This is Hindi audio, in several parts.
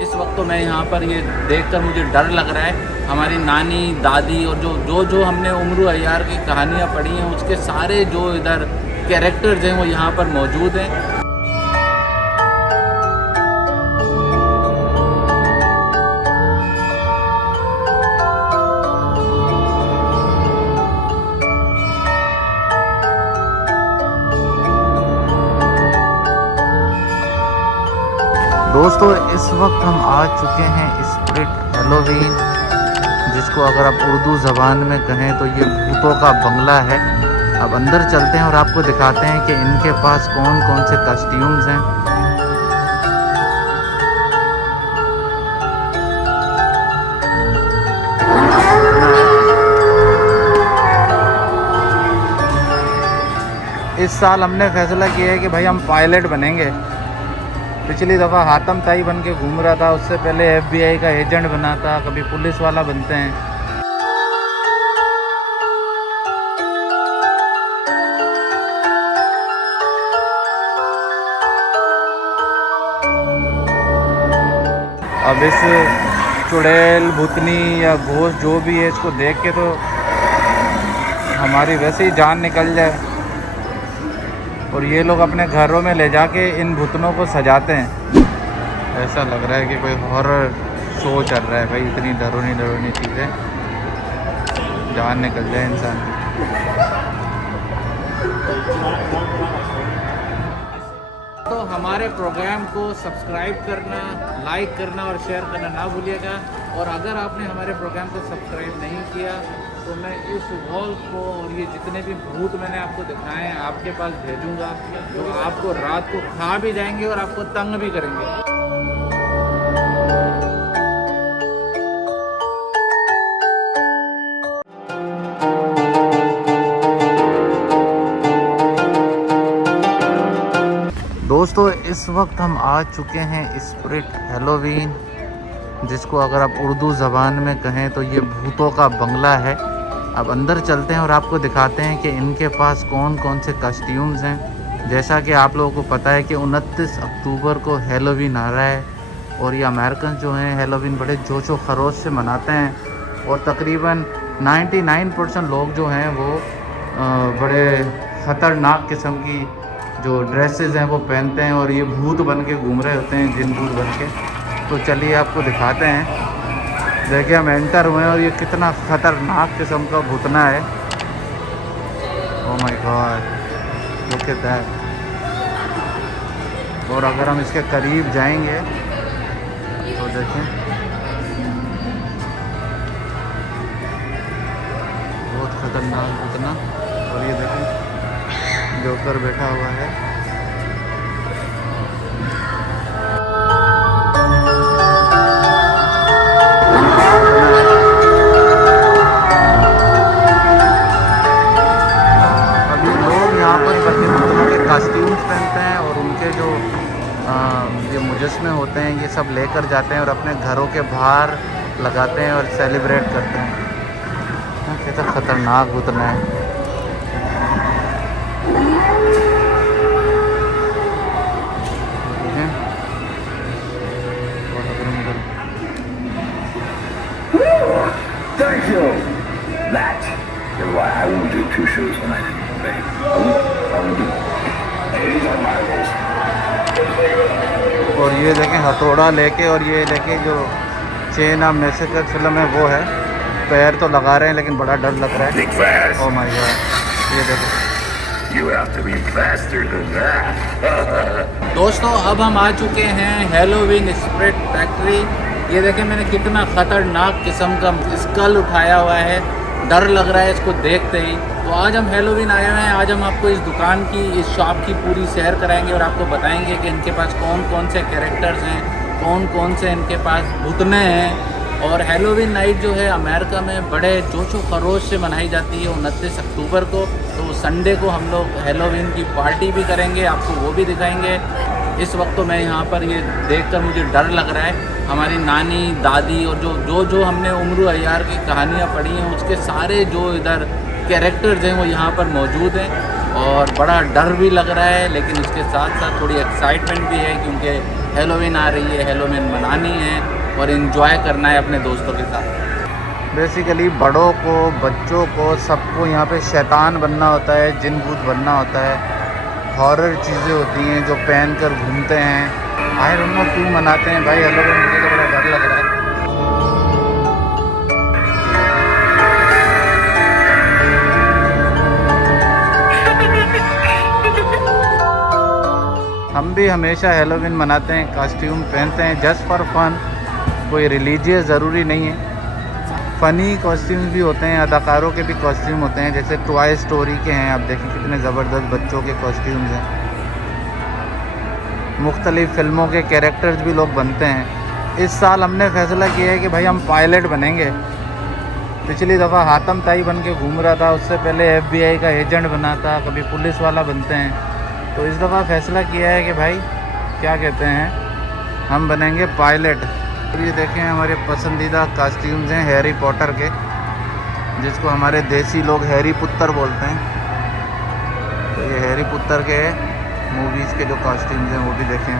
इस वक्त तो मैं यहाँ पर ये देखकर मुझे डर लग रहा है। हमारी नानी दादी और जो हमने उमरू अय्यार की कहानियाँ पढ़ी हैं उसके सारे जो इधर कैरेक्टर्स हैं वो यहाँ पर मौजूद हैं। दोस्तों इस वक्त हम आ चुके हैं स्प्रिट हेलोवीन, जिसको अगर आप उर्दू ज़बान में कहें तो ये भूतों का बंगला है। अब अंदर चलते हैं और आपको दिखाते हैं कि इनके पास कौन कौन से कॉस्ट्यूम्स हैं। इस साल हमने फैसला किया है कि भाई हम पायलट बनेंगे। पिछली दफ़ा हातम ताई बन के घूम रहा था, उससे पहले FBI का एजेंट बना था, कभी पुलिस वाला बनते हैं। अब इस चुड़ैल भूतनी या घोस्ट जो भी है इसको देख के तो हमारी वैसे ही जान निकल जाए। और ये लोग अपने घरों में ले जाके इन भूतनों को सजाते हैं। ऐसा लग रहा है कि कोई हॉरर शो चल रहा है भाई। इतनी डरोनी चीज़ें, जान निकल जाए इंसान की। तो हमारे प्रोग्राम को सब्सक्राइब करना, लाइक करना और शेयर करना ना भूलिएगा। और अगर आपने हमारे प्रोग्राम को सब्सक्राइब नहीं किया तो मैं इस वॉल को और ये जितने भी भूत मैंने आपको दिखाए हैं आपके पास भेजूंगा, जो आपको रात को खा भी जाएंगे और आपको तंग भी करेंगे। दोस्तों इस वक्त हम आ चुके हैं स्प्रिट हेलोवीन, जिसको अगर आप उर्दू ज़बान में कहें तो ये भूतों का बंगला है। अब अंदर चलते हैं और आपको दिखाते हैं कि इनके पास कौन कौन से कॉस्ट्यूम्स हैं। जैसा कि आप लोगों को पता है कि 29 अक्टूबर को हेलोवीन आ रहा है और ये अमेरिकन जो हैं हेलोवीन बड़े जोशो खरोश से मनाते हैं। और तकरीबन 99% लोग जो हैं वो बड़े ख़तरनाक किस्म की जो ड्रेसेस हैं वो पहनते हैं और ये भूत बन के घूम रहे होते हैं, जिन भूत बन के। तो चलिए आपको दिखाते हैं। देखिए हम एंटर हुए हैं और ये कितना ख़तरनाक किस्म का भूतना है। Oh my God, look at that. और अगर हम इसके करीब जाएंगे तो देखें बहुत ख़तरनाक भूतना। और ये देखें जोकर बैठा हुआ है। कॉस्ट्यूम्स पहनते हैं और उनके जो ये मुजस्मे होते हैं ये सब लेकर जाते हैं और अपने घरों के बाहर लगाते हैं और सेलिब्रेट करते हैं। कितना ख़तरनाक भूतना है। Thank you. That is why I won't do 2 shows when I didn't pay. I won't do. These are my rules. और ये देखें हथौड़ा लेके और ये लेके जो चेन ऑफ मैसेकर फिल्म है वो है। पैर तो लगा रहे हैं लेकिन बड़ा डर लग रहा है। ओह माय गॉड, ये देखो। You have to be faster than that. दोस्तों अब हम आ चुके हैं हेलोवीन स्प्रिट फैक्ट्री। ये देखें मैंने कितना ख़तरनाक किस्म का स्कल उठाया हुआ है, डर लग रहा है इसको देखते ही। तो आज हम हेलोवीन आए हुए हैं। आज हम आपको इस दुकान की, इस शॉप की पूरी सैर कराएंगे और आपको बताएंगे कि इनके पास कौन कौन से कैरेक्टर्स हैं, कौन कौन से इनके पास भूतने हैं। और हेलोवीन नाइट जो है अमेरिका में बड़े जोशो खरोश से मनाई जाती है 29 अक्टूबर को। तो संडे को हम लोग हेलोवीन की पार्टी भी करेंगे, आपको वो भी दिखाएंगे। इस वक्त तो मैं यहाँ पर ये देखकर मुझे डर लग रहा है। हमारी नानी दादी और जो हमने उमरू अय्यार की कहानियाँ पढ़ी हैं उसके सारे जो इधर कैरेक्टर्स हैं वो यहाँ पर मौजूद हैं। और बड़ा डर भी लग रहा है, लेकिन उसके साथ साथ थोड़ी एक्साइटमेंट भी है क्योंकि हेलोवीन आ रही है, हेलोवीन मनानी है और इन्जॉय करना है अपने दोस्तों के साथ। बेसिकली बड़ों को, बच्चों को, सबको यहाँ पे शैतान बनना होता है, जिन भूत बनना होता है। हॉरर चीज़ें होती हैं जो पहन कर घूमते हैं। आई डोंट नो क्यों मनाते हैं भाई हेलोवीन, मुझे तो बड़ा डर लग रहा है। हम भी हमेशा हेलोवीन मनाते हैं, कॉस्ट्यूम पहनते हैं जस्ट फॉर फन। कोई रिलीजियस ज़रूरी नहीं है। फ़नी कॉस्ट्यूम भी होते हैं, अदाकारों के भी कॉस्ट्यूम होते हैं, जैसे टॉय स्टोरी के हैं। आप देखें कितने ज़बरदस्त बच्चों के कॉस्ट्यूम्स हैं। मुख्तलिफ़ फ़िल्मों के कैरेक्टर्स भी लोग बनते हैं। इस साल हमने फ़ैसला किया है कि भाई हम पायलट बनेंगे। पिछली दफ़ा हातम ताई बन के घूम रहा था, उससे पहले FBI का एजेंट बना था, कभी पुलिस वाला बनते हैं। तो इस दफ़ा फ़ैसला किया है कि भाई क्या कहते हैं, हम बनेंगे पायलट। और ये देखें हमारे पसंदीदा कॉस्ट्यूम्स हैं हैरी पॉटर के, जिसको हमारे देसी लोग हैरी पुत्तर बोलते हैं। तो ये हैरी पुत्तर के मूवीज़ के जो कॉस्ट्यूम्स हैं वो भी देखें।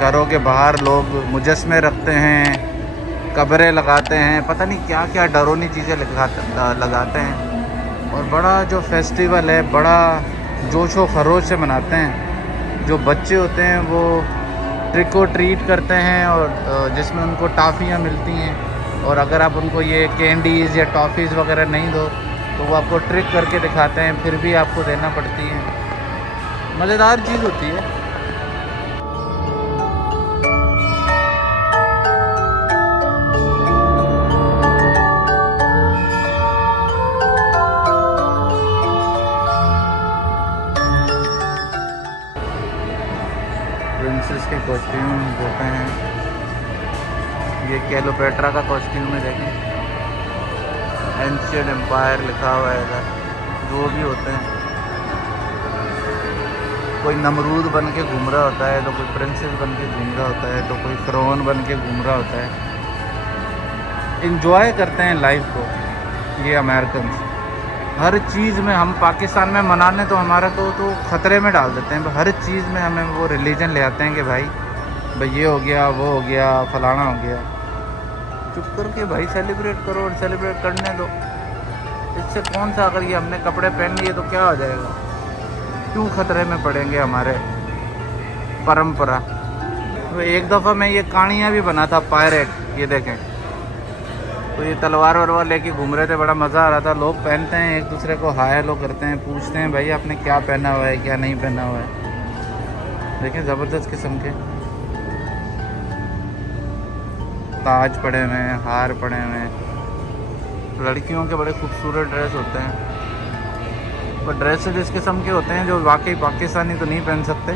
घरों के बाहर लोग मुजस्मे रखते हैं, कब्रें लगाते हैं, पता नहीं क्या क्या डरोनी चीज़ें लगाते हैं। और बड़ा जो फेस्टिवल है बड़ा जोशो खरोश से मनाते हैं। जो बच्चे होते हैं वो ट्रिक और ट्रीट करते हैं, और जिसमें उनको टॉफ़ियाँ मिलती हैं। और अगर आप उनको ये कैंडीज़ या टॉफ़ीज़ वगैरह नहीं दो तो वो आपको ट्रिक करके दिखाते हैं, फिर भी आपको देना पड़ती है। मज़ेदार चीज़ होती है। प्रिंसेस के कॉस्ट्यूम होते हैं। ये क्लेयोपेट्रा का कॉस्ट्यूम है, देखें एंशिएंट एम्पायर लिखा हुआ है इधर। जो भी होते हैं, कोई नमरूद बन के घूम रहा होता है, तो कोई प्रिंसेस बन के घूम रहा होता है, तो कोई फ़िरौन बन के घूम रहा होता है। इंजॉय करते हैं लाइफ को ये अमेरिकन। हर चीज़ में हम पाकिस्तान में मनाने तो हमारा तो ख़तरे में डाल देते हैं। हर चीज़ में हमें वो रिलीजन ले आते हैं कि भाई ये हो गया, वो हो गया, फलाना हो गया। चुप करके भाई सेलिब्रेट करो, और सेलिब्रेट करने दो। इससे कौन सा, अगर ये हमने कपड़े पहन लिए तो क्या हो जाएगा? क्यों खतरे में पड़ेंगे हमारे परंपरा। तो एक दफ़ा मैं ये कहानियाँ भी बना था पायरेट, ये देखें। तो ये तलवार वलवार लेके घूम रहे थे, बड़ा मज़ा आ रहा था। लोग पहनते हैं, एक दूसरे को हाय हेलो करते हैं, पूछते हैं भाई आपने क्या पहना हुआ है, क्या नहीं पहना हुआ है। देखें ज़बरदस्त किस्म के ताज पड़े हुए हैं, हार पड़े हुए हैं। लड़कियों के बड़े खूबसूरत ड्रेस होते हैं, पर ड्रेसेस इस किस्म के होते हैं जो वाकई पाकिस्तानी तो नहीं पहन सकते,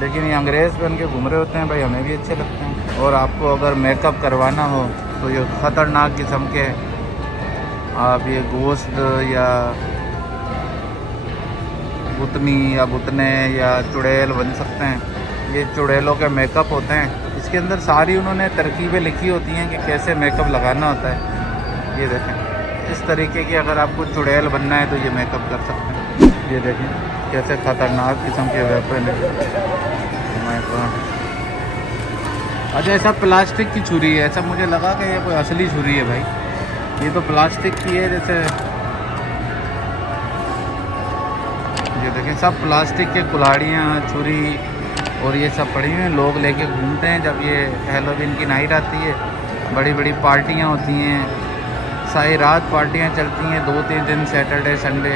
लेकिन ये अंग्रेज़ पहन के घूम रहे होते हैं। भाई हमें भी अच्छे लगते हैं। और आपको अगर मेकअप करवाना हो तो ये ख़तरनाक किस्म के आप ये गोश्त या बुतनी या बुतने या चुड़ैल बन सकते हैं। ये चुड़ैलों के मेकअप होते हैं। इसके अंदर सारी उन्होंने तरकीबें लिखी होती हैं कि कैसे मेकअप लगाना होता है। ये देखें, इस तरीके की अगर आपको चुड़ैल बनना है तो ये मेकअप कर सकते हैं। ये देखें कैसे ख़तरनाक किस्म के वेपन है। अच्छा, ऐसा प्लास्टिक की छुरी है, ऐसा मुझे लगा कि ये कोई असली छुरी है भाई। ये तो प्लास्टिक की है। जैसे ये देखें सब प्लास्टिक के कुल्हाड़ियाँ, छुरी और ये सब पड़ी हुई हैं। लोग लेके घूमते हैं जब ये हेलोवीन की नाइट आती है। बड़ी बड़ी पार्टियाँ होती हैं, सारी रात पार्टियाँ चलती हैं। 2-3 दिन सैटरडे संडे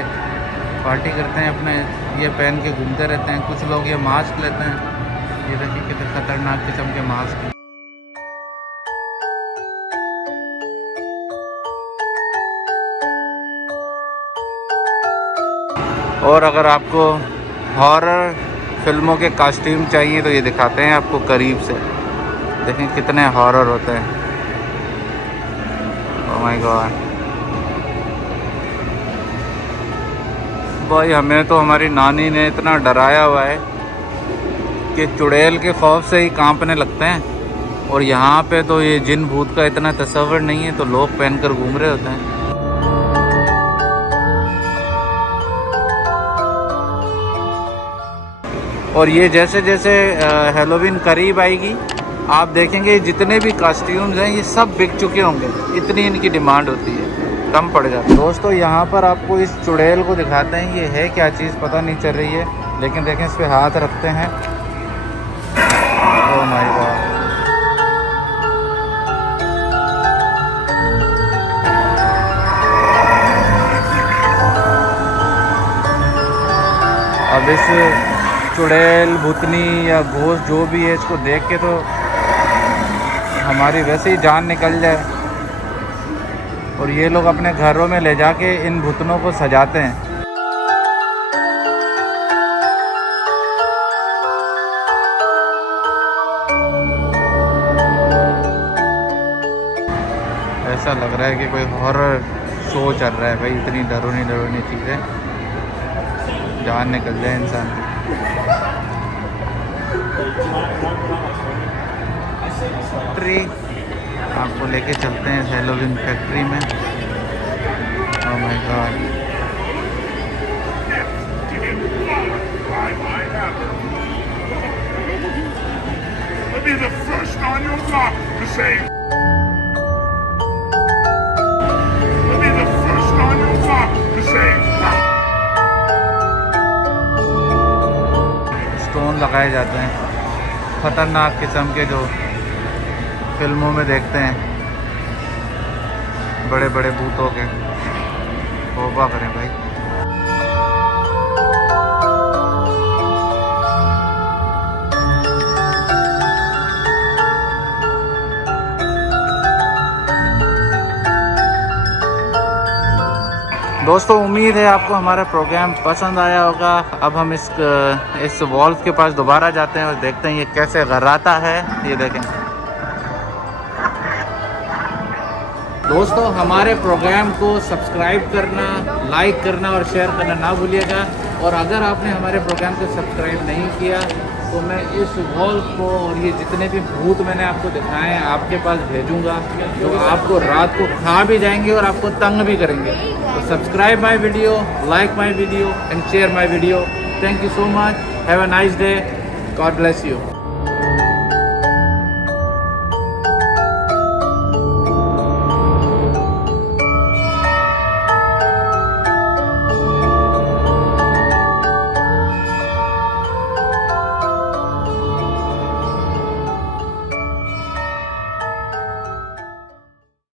पार्टी करते हैं, अपने ये पहन के घूमते रहते हैं। कुछ लोग ये मास्क लेते हैं। ये देखिए कितने खतरनाक किस्म के मास्क। और अगर आपको हॉरर फिल्मों के कॉस्ट्यूम चाहिए तो ये दिखाते हैं आपको करीब से। देखें कितने हॉरर होते हैं। ओह माय गॉड भाई, हमें तो हमारी नानी ने इतना डराया हुआ है कि चुड़ैल के खौफ से ही कांपने लगते हैं। और यहाँ पे तो ये जिन भूत का इतना तस्वर नहीं है, तो लोग पहनकर घूम रहे होते हैं। और ये जैसे जैसे हेलोवीन करीब आएगी आप देखेंगे जितने भी कॉस्ट्यूम्स हैं ये सब बिक चुके होंगे, इतनी इनकी डिमांड होती है, कम पड़ जाता है। दोस्तों यहाँ पर आपको इस चुड़ैल को दिखाते हैं, ये है क्या चीज़ पता नहीं चल रही है, लेकिन देखें इस पे हाथ रखते हैं। ओह माय गॉड, अब इस चुड़ैल भूतनी या घोस्ट जो भी है इसको देख के तो हमारी वैसे ही जान निकल जाए। और ये लोग अपने घरों में ले जाके इन भूतनों को सजाते हैं। ऐसा लग रहा है कि कोई हॉरर शो चल रहा है भाई, इतनी डरोनी डरोनी चीज़ें, जान निकल जाए इंसान की। फैक्ट्री आपको लेके चलते हैं हेलोवीन फैक्ट्री में। Oh my God, Let me be the first on your block to say. Let me be the first on your block to say. Stone लगाए जाते हैं, खतरनाक किस्म के जो फिल्मों में देखते हैं, बड़े बड़े भूतों के। तौबा करें भाई। दोस्तों उम्मीद है आपको हमारा प्रोग्राम पसंद आया होगा। अब हम इस वॉल्व के पास दोबारा जाते हैं और देखते हैं ये कैसे गर्राता है। ये देखें दोस्तों, हमारे प्रोग्राम को सब्सक्राइब करना, लाइक करना और शेयर करना ना भूलिएगा। और अगर आपने हमारे प्रोग्राम को सब्सक्राइब नहीं किया तो मैं इस वॉल्व को और ये जितने भी भूत मैंने आपको दिखाए हैं आपके पास भेजूंगा, जो आपको रात को खा भी जाएंगे और आपको तंग भी करेंगे। तो subscribe my video, like my video and share my video. Thank you so much, have a nice day, God bless you.